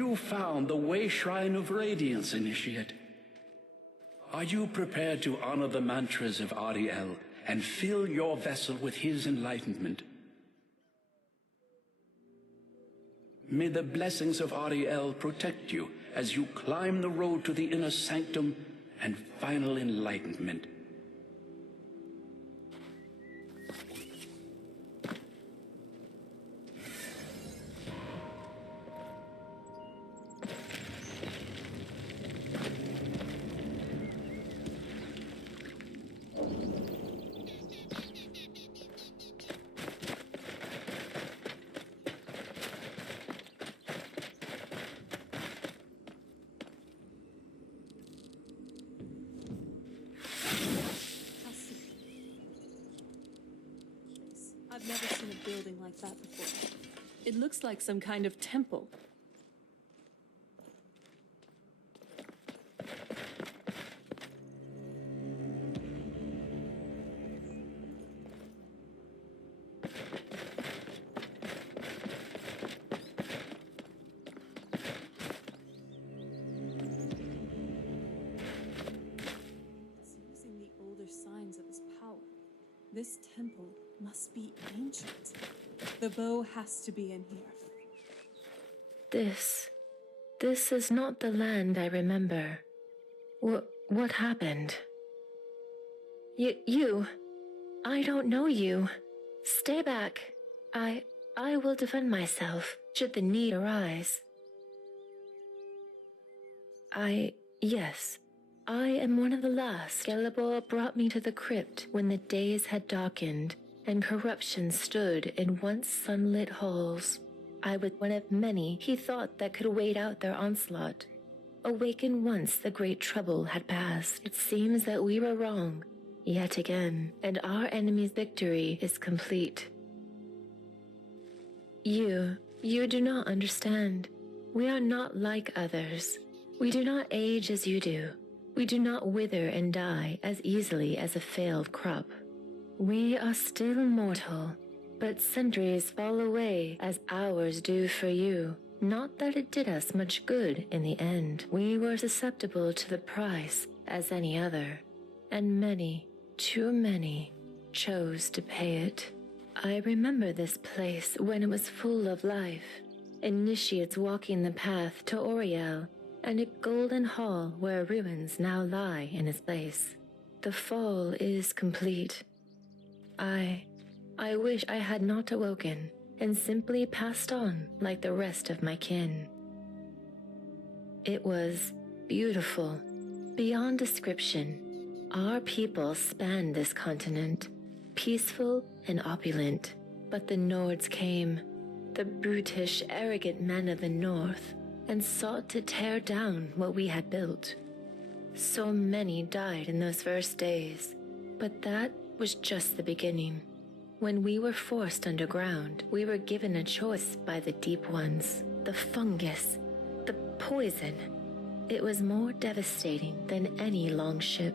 You found the Way Shrine of Radiance, Initiate. Are you prepared to honor the mantras of Auriel and fill your vessel with his enlightenment? May the blessings of Auriel protect you as you climb the road to the Inner Sanctum and final enlightenment. I've never seen a building like that before. It looks like some kind of temple. It's using the older signs of his power. This temple must be ancient. The bow has to be in here. This is not the land I remember. What happened? You, I don't know you. Stay back. I will defend myself, should the need arise. Yes, I am one of the last. Gelibor brought me to the crypt when the days had darkened and corruption stood in once sunlit halls. I was one of many he thought that could wait out their onslaught. Awaken once the great trouble had passed. It seems that we were wrong, yet again, and our enemy's victory is complete. You do not understand. We are not like others. We do not age as you do. We do not wither and die as easily as a failed crop. We are still mortal, but centuries fall away as hours do for you. Not that it did us much good in the end. We were susceptible to the price as any other, and many, too many, chose to pay it. I remember this place when it was full of life. Initiates walking the path to Auriel, and a golden hall where ruins now lie in its place. The fall is complete. I wish I had not awoken and simply passed on like the rest of my kin. It was beautiful, beyond description. Our people spanned this continent, peaceful and opulent, but the Nords came, the brutish, arrogant men of the North, and sought to tear down what we had built. So many died in those first days, but that was just the beginning. When we were forced underground, we were given a choice by the Deep Ones. The fungus, the poison. It was more devastating than any longship,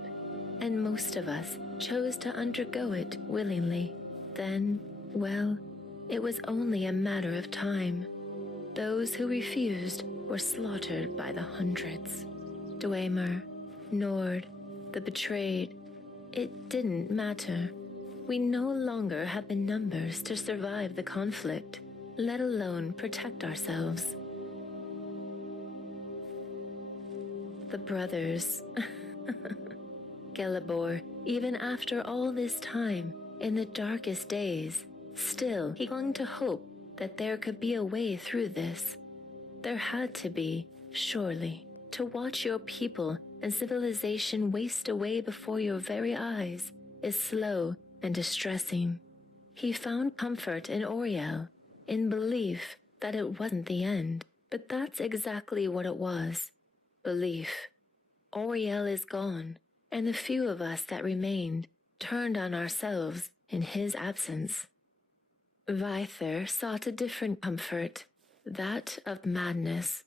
and most of us chose to undergo it willingly. Then, well, it was only a matter of time. Those who refused were slaughtered by the hundreds. Dwemer, Nord, the betrayed. It didn't matter. We no longer had the numbers to survive the conflict, let alone protect ourselves. The brothers. Gelibor, even after all this time, in the darkest days, still he clung to hope that there could be a way through this. There had to be, surely. To watch your people and civilization waste away before your very eyes is slow and distressing. He found comfort in Auriel, in belief that it wasn't the end, but that's exactly what it was. Belief. Auriel is gone, and the few of us that remained turned on ourselves in his absence. Vyrthur sought a different comfort, that of madness.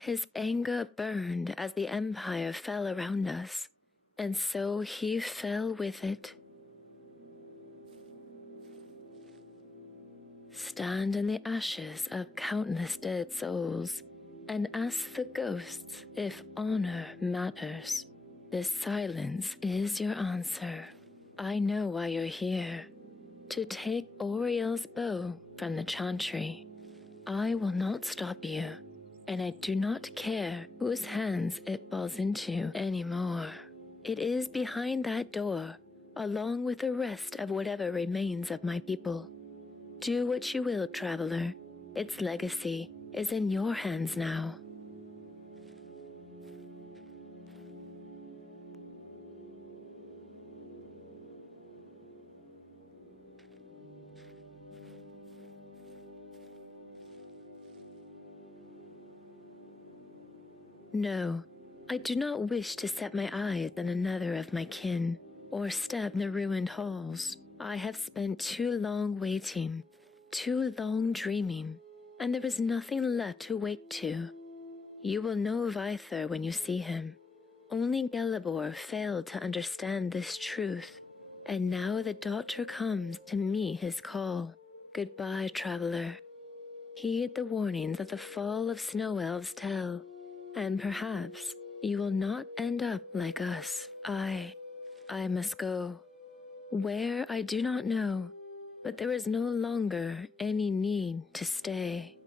His anger burned as the Empire fell around us, and so he fell with it. Stand in the ashes of countless dead souls, and ask the ghosts if honor matters. This silence is your answer. I know why you're here. To take Auriel's bow from the Chantry. I will not stop you, and I do not care whose hands it falls into anymore. It is behind that door, along with the rest of whatever remains of my people. Do what you will, traveler. Its legacy is in your hands now. No, I do not wish to set my eyes on another of my kin, or step in the ruined halls. I have spent too long waiting, too long dreaming, and there is nothing left to wake to. You will know Vyrthur when you see him. Only Gelibor failed to understand this truth, and now the Doctor comes to meet his call. Goodbye, traveler. Heed the warnings that the fall of snow elves tell, and perhaps you will not end up like us. I must go. Where I do not know, but there is no longer any need to stay.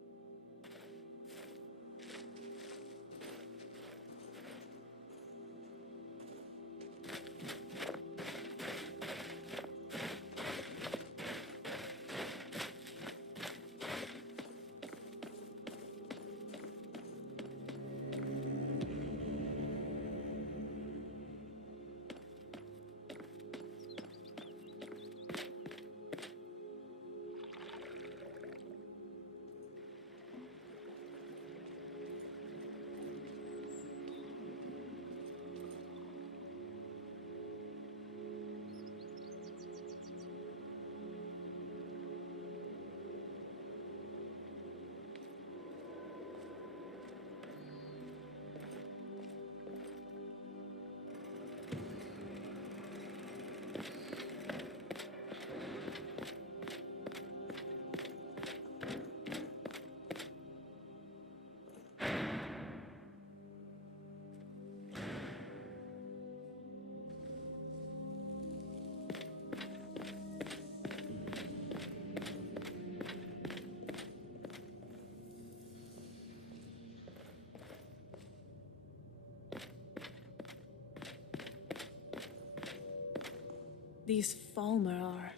These Falmer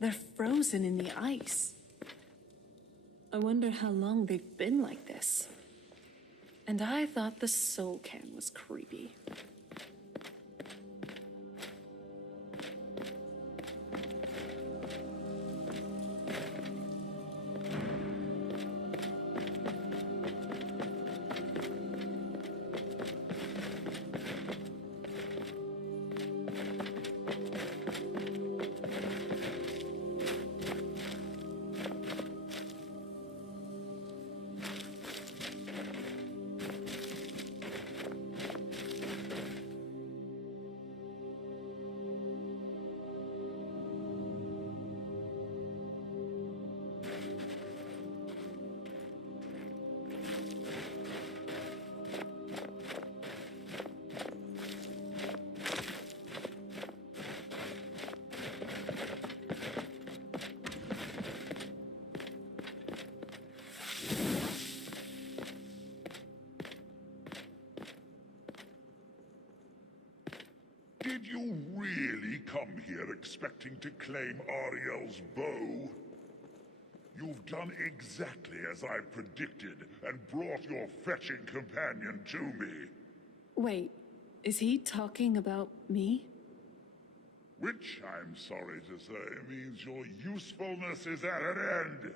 they're frozen in the ice. I wonder how long they've been like this. And I thought the soul can was creepy. Did you really come here expecting to claim Auriel's bow? You've done exactly as I predicted and brought your fetching companion to me. Wait, is he talking about me? Which, I'm sorry to say, means your usefulness is at an end.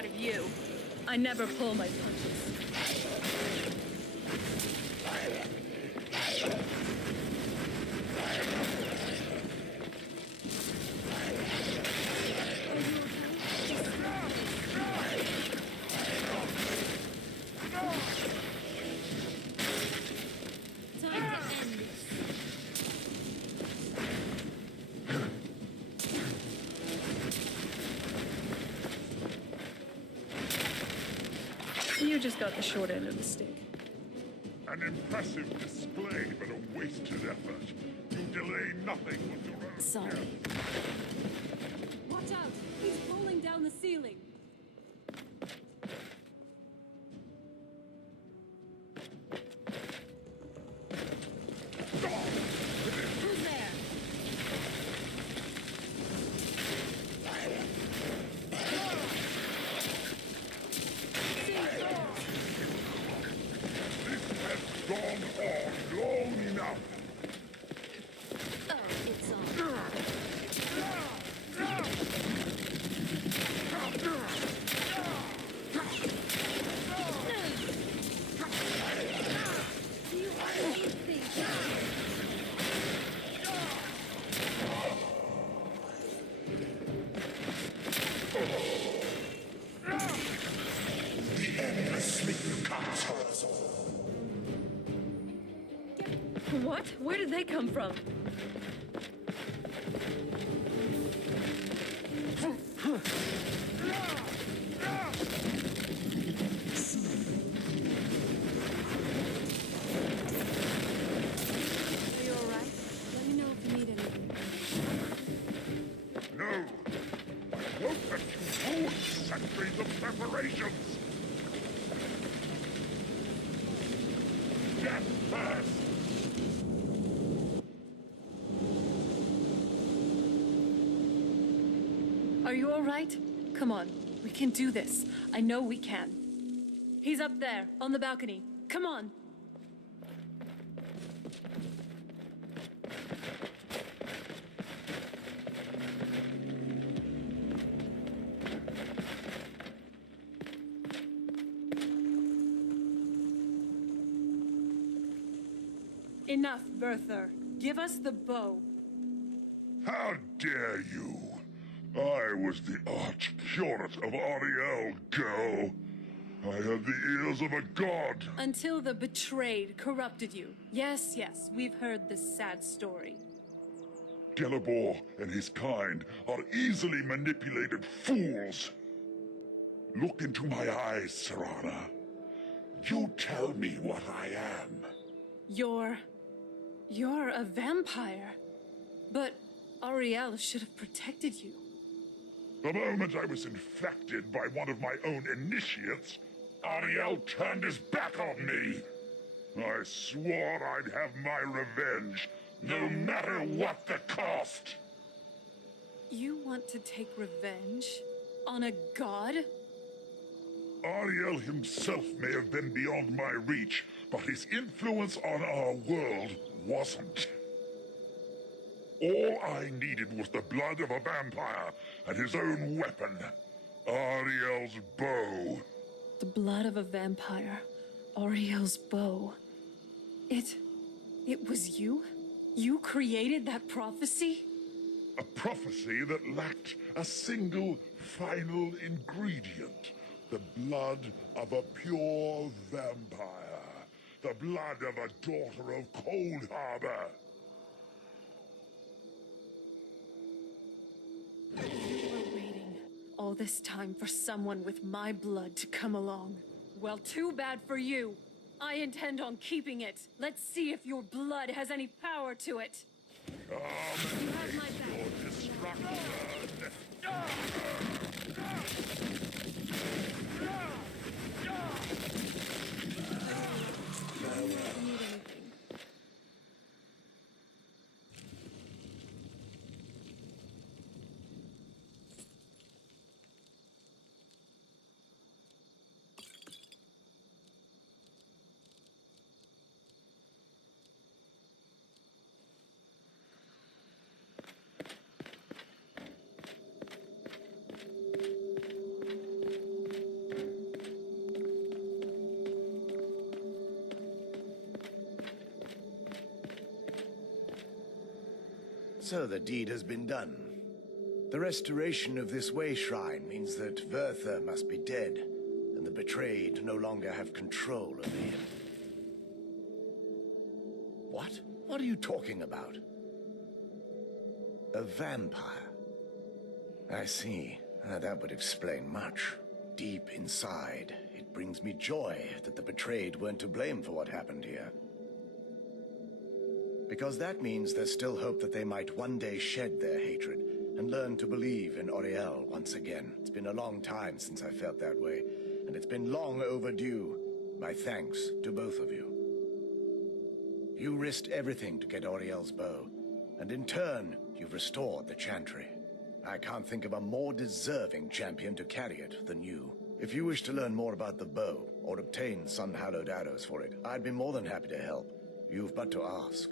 out of you. I never pull my punches. You just got the short end of the stick. An impressive display, but a wasted effort. You delay nothing with your own... Sorry. Watch out! He's rolling down the ceiling! Who's there? Gone on long enough. Oh, it's on. The endlessly comes for us all. What? Where did they come from? Are you alright? Let me know if you need anything. No. I won't let you ruin centuries of preparations. Death first. Are you all right? Come on, we can do this. I know we can. He's up there, on the balcony. Come on. Enough, Vyrthur. Give us the bow. How dare you? I was the arch-curate of Auriel, girl. I had the ears of a god. Until the betrayed corrupted you. Yes, yes, we've heard this sad story. Gelibor and his kind are easily manipulated fools. Look into my eyes, Serana. You tell me what I am. You're a vampire. But Auriel should have protected you. The moment I was infected by one of my own initiates, Auriel turned his back on me. I swore I'd have my revenge, no matter what the cost. You want to take revenge? On a god? Auriel himself may have been beyond my reach, but his influence on our world wasn't. All I needed was the blood of a vampire and his own weapon, Auriel's bow. The blood of a vampire. Auriel's bow. It was you? You created that prophecy? A prophecy that lacked a single final ingredient. The blood of a pure vampire. The blood of a daughter of Cold Harbor. You were waiting all this time for someone with my blood to come along. Well, too bad for you. I intend on keeping it. Let's see if your blood has any power to it. You have my back. Your destruction. Let me know if you need anything. So the deed has been done. The restoration of this way shrine means that Vyrthur must be dead, and the betrayed no longer have control over him. What? What are you talking about? A vampire. I see. That would explain much. Deep inside, it brings me joy that the betrayed weren't to blame for what happened here. Because that means there's still hope that they might one day shed their hatred and learn to believe in Auriel once again. It's been a long time since I felt that way, and it's been long overdue. My thanks to both of you. You risked everything to get Auriel's bow, and in turn, you've restored the Chantry. I can't think of a more deserving champion to carry it than you. If you wish to learn more about the bow, or obtain sun-hallowed arrows for it, I'd be more than happy to help. You've but to ask.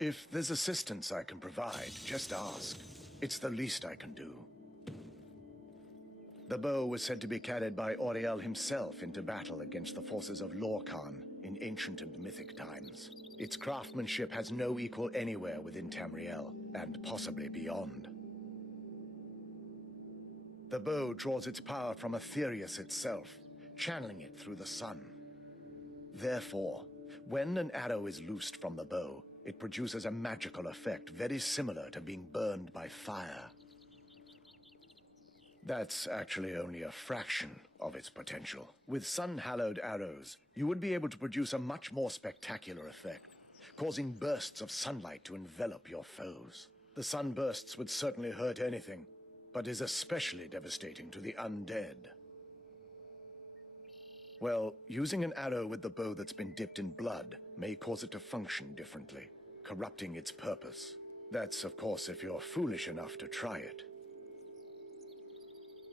If there's assistance I can provide, just ask. It's the least I can do. The bow was said to be carried by Auriel himself into battle against the forces of Lorcan in ancient and mythic times. Its craftsmanship has no equal anywhere within Tamriel, and possibly beyond. The bow draws its power from Aetherius itself, channeling it through the sun. Therefore, when an arrow is loosed from the bow, it produces a magical effect very similar to being burned by fire. That's actually only a fraction of its potential. With sun-hallowed arrows, you would be able to produce a much more spectacular effect, causing bursts of sunlight to envelop your foes. The sunbursts would certainly hurt anything, but is especially devastating to the undead. Well, using an arrow with the bow that's been dipped in blood may cause it to function differently, corrupting its purpose. That's, of course, if you're foolish enough to try it.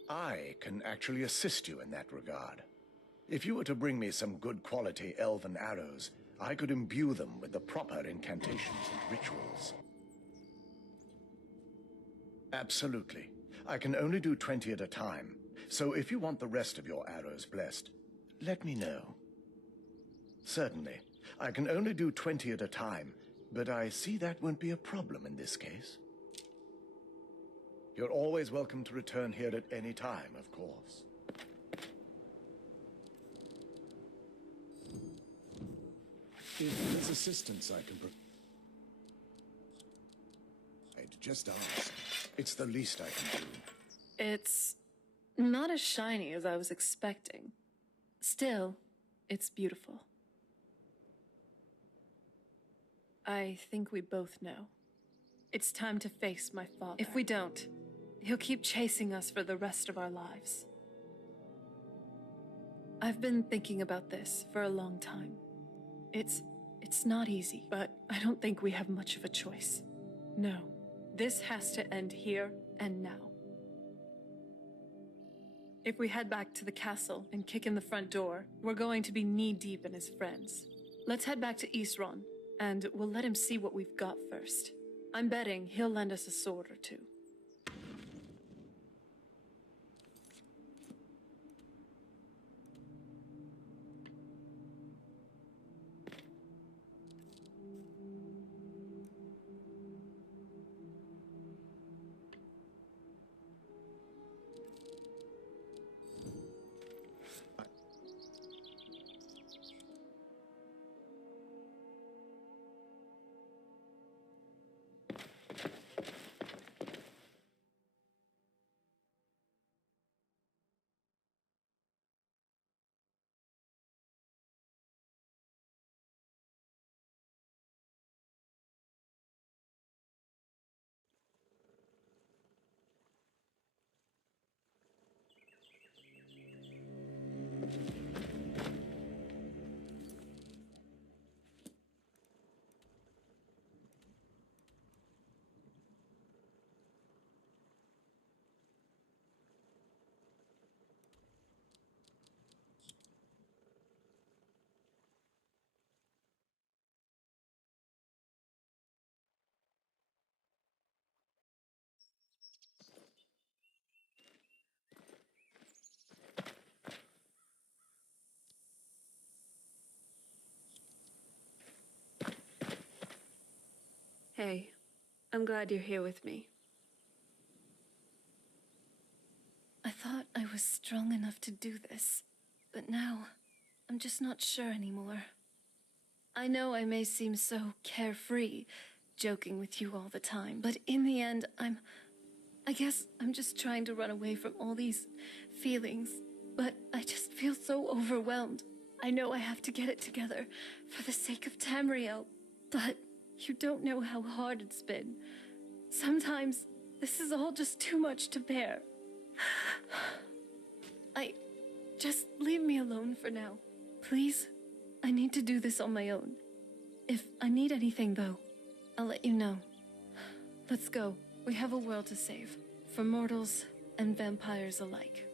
I can actually assist you in that regard. If you were to bring me some good quality elven arrows, I could imbue them with the proper incantations and rituals. Absolutely. I can only do 20 at a time, so if you want the rest of your arrows blessed, let me know. Certainly. I can only do 20 at a time, but I see that won't be a problem in this case. You're always welcome to return here at any time, of course. If there's assistance I can provide, just ask. It's the least I can do. It's not as shiny as I was expecting. Still, it's beautiful. I think we both know. It's time to face my father. If we don't, he'll keep chasing us for the rest of our lives. I've been thinking about this for a long time. It's not easy, but I don't think we have much of a choice. No, this has to end here and now. If we head back to the castle and kick in the front door, we're going to be knee-deep in his friends. Let's head back to Isron, and we'll let him see what we've got first. I'm betting he'll lend us a sword or two. Hey, I'm glad you're here with me. I thought I was strong enough to do this, but now I'm just not sure anymore. I know I may seem so carefree, joking with you all the time, but in the end, I guess I'm just trying to run away from all these feelings, but I just feel so overwhelmed. I know I have to get it together for the sake of Tamriel, but you don't know how hard it's been. Sometimes this is all just too much to bear. Just leave me alone for now. Please? I need to do this on my own. If I need anything, though, I'll let you know. Let's go. We have a world to save. For mortals and vampires alike.